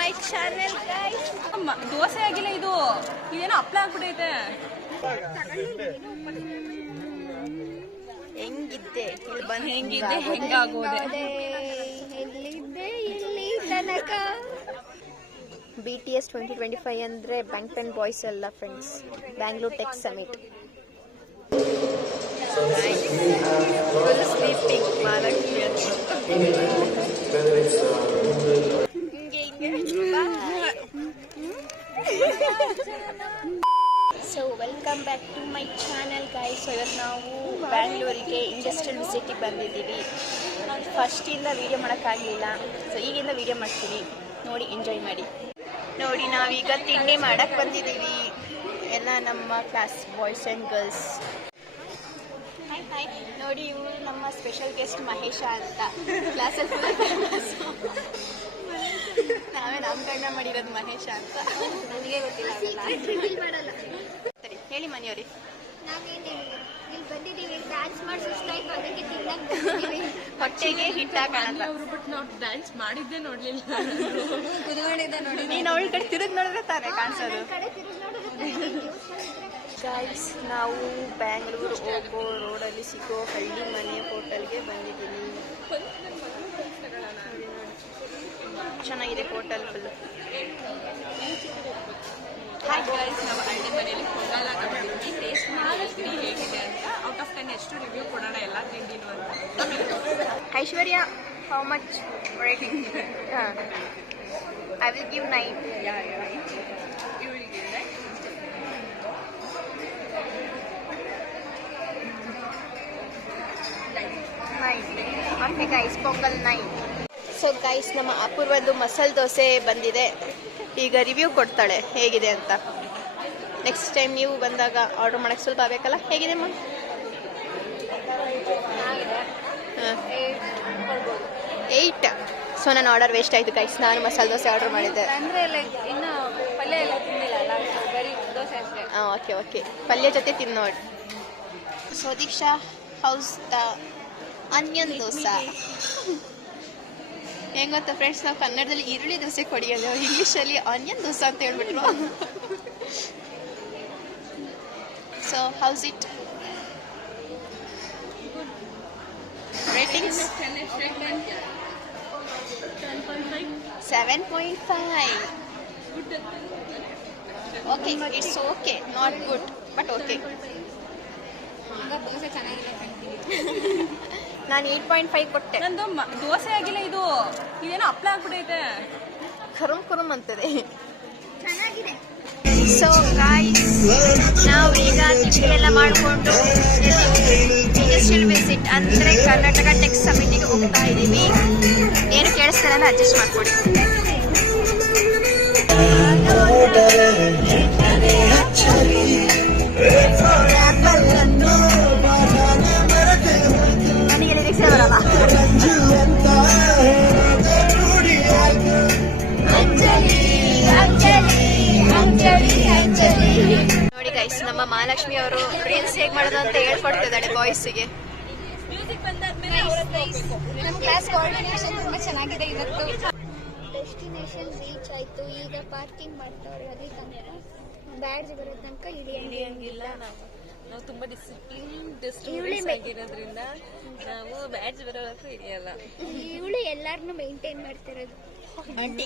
My channel guys. Dosa ಆಗಿಲ್ಲ, ಇದು ಇದೇನೋ ಹಪ್ಪಳ ಆಗ್ಬಿಟ್ಟೈತೆ. ಹೆಂಗಿದ್ದೆ ಇಲ್ಲಿ ಬಂದು ಹೆಂಗಿದ್ದೆ ಹೆಂಗಾಗೋದೆ. ಎಲ್ಲಿದ್ದೆ ಇಲ್ಲಿ ತನಕ. BTS 2025 ಅಂದ್ರೆ ಬ್ಯಾಂಕ್ಟನ್ ಬಾಯ್ಸ್ ಅಲ್ಲ friends, Bangalore tech summit. Full sleeping Mahalakshmi ಅಂತ. So welcome back to my channel guys. So ಇವತ್ತು ನಾವು ಬ್ಯಾಂಗ್ಳೂರಿಗೆ ಇಂಡಸ್ಟ್ರಿಯಲ್ ವಿಸಿಟಿಗೆ ಬಂದಿದ್ದೀವಿ. ಫಸ್ಟಿಂದ ವೀಡಿಯೋ ಮಾಡೋಕ್ಕಾಗಲಿಲ್ಲ, ಸೊ ಈಗಿಂದ ವೀಡಿಯೋ ಮಾಡ್ತೀನಿ, ನೋಡಿ ಎಂಜಾಯ್ ಮಾಡಿ. ನೋಡಿ ನಾವೀಗ ತಿಂಡಿ ಮಾಡಕ್ಕೆ ಬಂದಿದ್ದೀವಿ, ಎಲ್ಲ ನಮ್ಮ class boys and girls. Hi hi. ನೋಡಿ ಇವರು ನಮ್ಮ ಸ್ಪೆಷಲ್ ಗೆಸ್ಟ್ ಮಹೇಶ ಅಂತ, ಕ್ಲಾಸಲ್ಲಿ ಫುಲ್ ಫೇಮಸ್. ನಾವೇ ನಾಮಕರಣ ಮಾಡಿರೋದು ಮಹೇಶ ಅಂತ. ನನಗೆ ಗೊತ್ತಿಲ್ಲ ಮಾಡಲ್ಲ. ಸರಿ ಹೇಳಿ ಮನೆಯವ್ರಿ. ಹೊಟ್ಟೆಗೆ ಹಿಟ್ಟಾಕಂತ ಬಟ್ ನಾವು ಡ್ಯಾನ್ಸ್ ಮಾಡಿದ್ದೆ ನೋಡ್ಲಿಲ್ಲ. ನೀನು ಅವಳ ಕಡೆ ತಿರುಗಿ ನೋಡಿದ್ರೆ ತಾನೇ ಕಾಣಿಸೋದು. ಗೈಸ್ ನಾವು ಬ್ಯಾಂಗ್ಳೂರು ಹೋಗೋ ರೋಡಲ್ಲಿ ಸಿಗೋ ಹಳ್ಳಿ ಮನೆ ಹೋಟೆಲ್ಗೆ ಬಂದಿದ್ದೀನಿ. ಚೆನ್ನಾಗಿದೆ ಹೋಟೆಲ್ ಫುಲ್. ಹಾಯ್ ಗೈಸ್, ನಾವು ಹಳ್ಳಿ ಮನೆಯಲ್ಲಿ ಪೊಂಗಲ್ ತಗೊಂಡಿದ್ವಿ. ಟೇಸ್ಟ್ ಮಾಡಿದ್ವಿ ಹೇಗಿದೆ ಅಂತ. ಔಟ್ ಆಫ್ 10 ಎಷ್ಟು ರಿವ್ಯೂ ಕೊಡೋಣ ಎಲ್ಲ ತಿಂಡಿನೂ ಅಂತ. Aishwarya, how much rating? I will give 9. You will give that? Okay guys, pongal 9. So guys ನಮ್ಮ ಅಪೂರ್ವದ್ದು ಮಸಾಲೆ ದೋಸೆ ಬಂದಿದೆ, ಈಗ ರಿವ್ಯೂ ಕೊಡ್ತಾಳೆ ಹೇಗಿದೆ ಅಂತ. ನೆಕ್ಸ್ಟ್ ಟೈಮ್ ನೀವು ಬಂದಾಗ ಆರ್ಡರ್ ಮಾಡೋಕ್ಕೆ ಸ್ವಲ್ಪ ಆಗಬೇಕಲ್ಲ. ಹೇಗಿದೆ ಅಮ್ಮ? 8. ಸೊ ನನ್ನ ಆರ್ಡರ್ ವೇಸ್ಟ್ ಆಯಿತು ಗೈಸ್, ನಾನು ಮಸಾಲೆ ದೋಸೆ ಆರ್ಡರ್ ಮಾಡಿದ್ದೆ. ಅಂದರೆ ಲೈಕ್ ಇನ್ನು ಪಲ್ಯ ಎಲ್ಲ ತಿಂದಿಲ್ಲ ಅಲ್ಲ, ಬರೀ ದೋಸೆ ಅಷ್ಟೇ. ಓಕೆ ಓಕೆ, ಪಲ್ಯ ಜೊತೆ ತಿನ್ನೋಡಿ. So Deeksha, how's the onion dosa? ಹೆಂಗೆ ಗೊತ್ತಾ ಫ್ರೆಂಡ್ಸ್, ನಾವು ಕನ್ನಡದಲ್ಲಿ ಈರುಳ್ಳಿ ದೋಸೆ ಕೊಡಿ ಅಂದ್ರೆ ಇಂಗ್ಲೀಷಲ್ಲಿ ಆನಿಯನ್ ದೋಸೆ ಅಂತ ಹೇಳ್ಬಿಟ್ರು. So how's it? Ratings 7.5. Okay, it's okay, not good but okay. Dosa ಚೆನ್ನಾಗಿದೆ. ನಾನು 8.5 ಕೊಟ್ಟೆ. ನಂದು ದೋಸೆ ಆಗಿಲ್ಲ, ಇದು ಇದೇನೋ ಹಪ್ಪಳ ಆಗ್ಬಿಟ್ಟೈತೆ. ಕರುಮ್ ಕರುಮ್ ಅಂತದೆ. ಚೆನ್ನಾಗಿದೆ. ಸೊ ಗೈಸ್, ನಾವು ಈಗ ತಿಂಡಿ ಎಲ್ಲ ಮಾಡಿಕೊಂಡು ಇಂಡಸ್ಟ್ರಿಯಲ್ ವಿಸಿಟ್ ಅಂದರೆ ಕರ್ನಾಟಕ ಟೆಕ್ ಸಮಿಟಿಗೆ ಹೋಗ್ತಾ ಇದ್ದೀವಿ. ಏನು ಕೇಳಿಸ್ತಾರೆ ಅಂದರೆ ಅಡ್ಜಸ್ಟ್ ಮಾಡಿಕೊಡಿ. ನನಗೆ ಲಿರಿಕ್ಸೇ ಬರಲ್ಲ. ನೋಡಿ ಗೈಸ್, ನಮ್ಮ ಮಹಾಲಕ್ಷ್ಮಿ ಅವರು ರೀಲ್ಸ್ ಹೇಗೆ ಮಾಡೋದು ಅಂತ ಹೇಳ್ಕೊಡ್ತಿದ್ದಾಳೆ ಬಾಯ್ಸಿಗೆ. ನಮ್ಮ ಕ್ಲಾಸ್ ಕೋಆರ್ಡಿನೇಷನ್ ತುಂಬಾ ಚೆನ್ನಾಗಿದೆ ಇವತ್ತು. ಡೆಸ್ಟಿನೇಷನ್ ರೀಚ್ ಆಯ್ತು, ಈಗ ಪಾರ್ಕಿಂಗ್ ಮಾಡ್ತಾವ್ರೆ. ಅದೇ ತನಕ ಬ್ಯಾಡ್ಜ್ ಬರೋ ತನಕ ಇಳಿಯಂಗಿಲ್ಲ. ನಾವು ತುಂಬಾ ಡಿಸಿಪ್ಲಿನ್ ಆಗಿರೋದ್ರಿಂದ ನಾವು ಬ್ಯಾಡ್ಜ್ ಬರೋವರೆಗೂ ಹಿಡಿಯಲ್ಲ. ಇವಳು ಎಲ್ಲಾರನ್ನೂ ಮೇಂಟೈನ್ ಮಾಡ್ತಿರೋದು. ಆಂಟಿ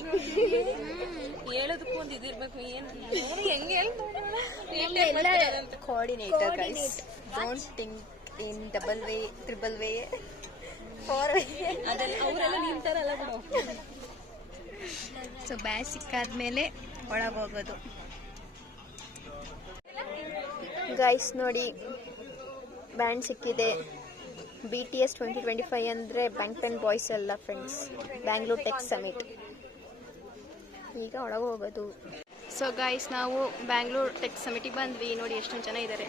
ಹೇಳೋದಕ್ಕೂ ಒಂದು ಇದಿರ್ಬೇಕು. ಏನು ಹೆಂಗೆ coordinator guys, don't think in double way, triple way, 4 way. ಅದೆಲ್ಲ ಅವರೆಲ್ಲ ನಿಂತಾರಲ್ಲ ಬಿಡು. ಸೊ ಬ್ಯಾಗ್ ಸಿಕ್ಕಾದ್ಮೇಲೆ ಒಳಗೆ ಹೋಗೋದು. ಗೈಸ್ ನೋಡಿ, ಬ್ಯಾಂಡ್ ಸಿಕ್ಕಿದೆ. BTS 2025 ಅಂದರೆ ಬ್ಯಾಂಕ್ಟನ್ ಬಾಯ್ಸ್ ಅಲ್ಲ ಫ್ರೆಂಡ್ಸ್, ಬ್ಯಾಂಗ್ಳೂರ್ ಟೆಕ್ ಸಮಿಟ್. ಈಗ ಒಳಗೆ ಹೋಗೋದು. ಸೊ ಗೈಸ್ ನಾವು ಬ್ಯಾಂಗ್ಳೂರ್ ಟೆಕ್ ಸಮಿಟಿಗೆ ಬಂದ್ವಿ. ನೋಡಿ ಎಷ್ಟೊಂದು ಜನ ಇದ್ದಾರೆ.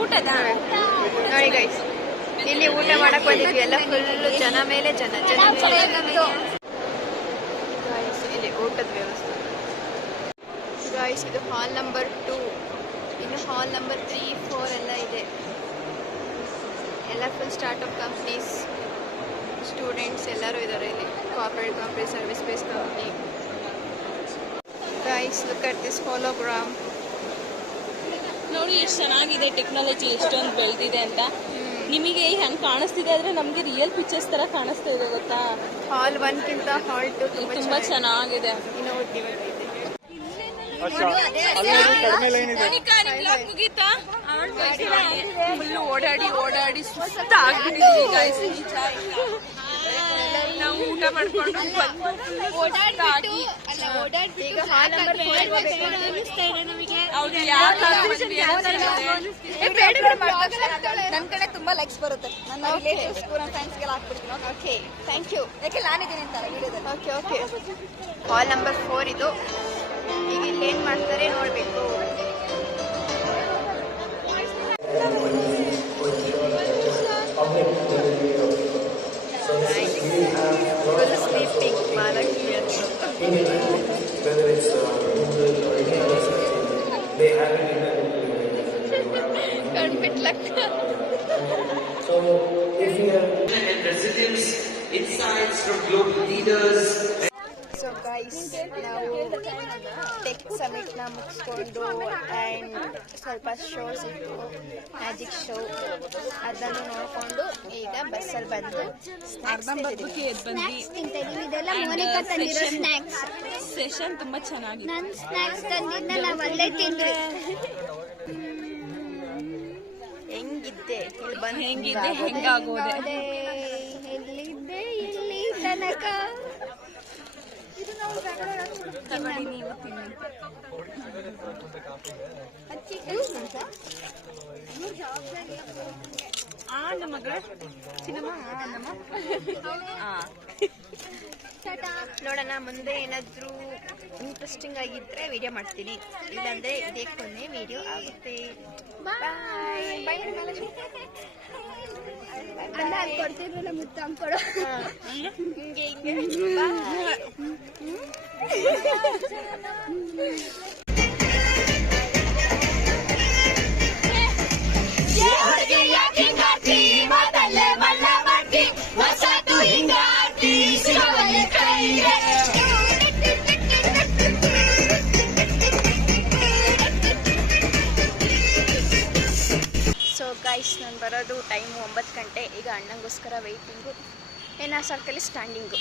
ಊಟದ ನೋಡಿ ಗೈಸ್, ಇಲ್ಲಿ ಊಟ ಮಾಡಕ್ ಬಂದಿದ್ವಿ. ಎಲ್ಲ ಫುಲ್ ಜನ ಮೇಲೆ ಜನ ಗೈಸ್. ಇಲ್ಲಿ ಊಟದ ವ್ಯವಸ್ಥೆ ಗೈಸ್. ಇದು ಹಾಲ್ ನಂಬರ್ 2. ಇನ್ನು ಹಾಲ್ ನಂಬರ್ 3, 4 ಎಲ್ಲ ಇದೆ. ಎಲ್ಲ ಫುಲ್ ಸ್ಟಾರ್ಟಪ್ ಕಂಪ್ನೀಸ್, ಸ್ಟೂಡೆಂಟ್ಸ್ ಎಲ್ಲರೂ ಇದ್ದಾರೆ ಇಲ್ಲಿ. Corporate company, service base company. Guys, look at this hologram. ನೋಡಿ ಎಷ್ಟು ಚೆನ್ನಾಗಿದೆ, ಟೆಕ್ನಾಲಜಿ ಎಷ್ಟೊಂದು ಬೆಳೆದಿದೆ ಅಂತ. ನಿಮಗೆ ಹಂಗೆ ಕಾಣಿಸ್ತಿದೆ ಆದರೆ ನಮಗೆ ರಿಯಲ್ ಪಿಕ್ಚರ್ಸ್ ಥರ ಕಾಣಿಸ್ತಾ ಇದೆ ಗೊತ್ತಾ. ಹಾಲ್ 1ಗಿಂತ ಹಾಲ್ 2 ತುಂಬ ಚೆನ್ನಾಗಿದೆ. ಫುಲ್ ಓಡಾಡಿ ಸುಸ್ತಾಗ್ಬಿಟ್ಟಿದ್ದೀವಿ ಗೈಸ್. ನಾವು ಊಟ ಮಾಡ್ಕೊಂಡು ಈಗ ಹಾಲ್ ನಂಬರ್ 4 ಹೌದು. ನನ್ನ ಕಡೆ ತುಂಬಾ ಲೈಕ್ಸ್ ಬರುತ್ತೆ. ನನ್ನ ರಿಲೇಟಿವ್ಸ್ ನನ್ನ ಫ್ರೆಂಡ್ಸ್ಗೆಲ್ಲ ಹಾಕ್ಬಿಡ್ತೀನಿ. Okay, thank you. ಯಾಕೆ ನಾನಿದ್ದೀನಿ ಅಂತ ವಿಡಿಯೋದಲ್ಲಿ. ಓಕೆ. ಹಾಲ್ ನಂಬರ್ 4 ಇದು. ಈಗ ಇಲ್ಲಿ ಏನು ಮಾಡ್ತಾರೆ ನೋಡಬೇಕು. ಫುಲ್ ಸ್ಲೀಪಿಂಗ್ ಮಹಾಲಕ್ಷ್ಮಿ ಅಂತ. ಕಣ್ಬಿಟ್ಲಕ್ಕ. Residents, insights from global leaders. So guys, ನಾವು ಟೆಕ್ ಸಮಿಟ್ನ ಮುಗಿಸ್ಕೊಂಡು ಆ್ಯಂಡ್ ಸ್ವಲ್ಪ ಶೋಸ್ ಇತ್ತು, ಮ್ಯಾಜಿಕ್ ಶೋ, ಅದನ್ನು ನೋಡಿಕೊಂಡು ಈಗ ಬಸ್ಸಲ್ಲಿ ಬಂದು ಅರ್ಧಂಬರ್ಧಕ್ಕೆ ಎದ್ದು ಬಂದ್ವಿ. ಇದೆಲ್ಲ ಮೋನಿಕಾ ತಂದಿರೋ ಸ್ನ್ಯಾಕ್ಸ್. ಸೆಷನ್ ತುಂಬಾ ಚೆನ್ನಾಗಿದೆ. ನನ್ನ ಸ್ನ್ಯಾಕ್ಸ್ ತಂದಿದ್ನ ನಾವು ಅಲ್ಲೇ ತಿಂದ್ವಿ. ಹೆಂಗಿದ್ದೆ ಇಲ್ಲಿ ಬಂದು ಹೆಂಗಾಗೋದೆ. ಎಲ್ಲಿದ್ದೆ ಇಲ್ಲಿ ತನಕ. ತಗೊಳ್ಳಿ, ನೀವು ತಿನ್ನಿ. ಮಗ ನೋಡೋಣ, ಮುಂದೆ ಏನಾದರೂ ಇಂಟ್ರೆಸ್ಟಿಂಗ್ ಆಗಿದ್ರೆ ವಿಡಿಯೋ ಮಾಡ್ತೀನಿ, ಇಲ್ಲಾಂದ್ರೆ ಇದೇ ಕೊನೆ ವಿಡಿಯೋ ಆಗುತ್ತೆ. ಬಾಯ್ ಬಾಯ್. ಅಲ್ಲ ಕೊಡ್ತಿದ್ವಲ್ಲ ಮುತ್ತ ಕೊಡು. ಹಿಂಗೆ ಬಾಯ್. ಸೊ ಗೈಸ್, ನಾನು ಬರೋದು ಟೈಮು 9 ಗಂಟೆ. ಈಗ ಅಣ್ಣಂಗೋಸ್ಕರ ವೆಯ್ಟಿಂಗು. ಏನಾ ಸರ್ಕಲ್ಲಿ ಸ್ಟ್ಯಾಂಡಿಂಗು.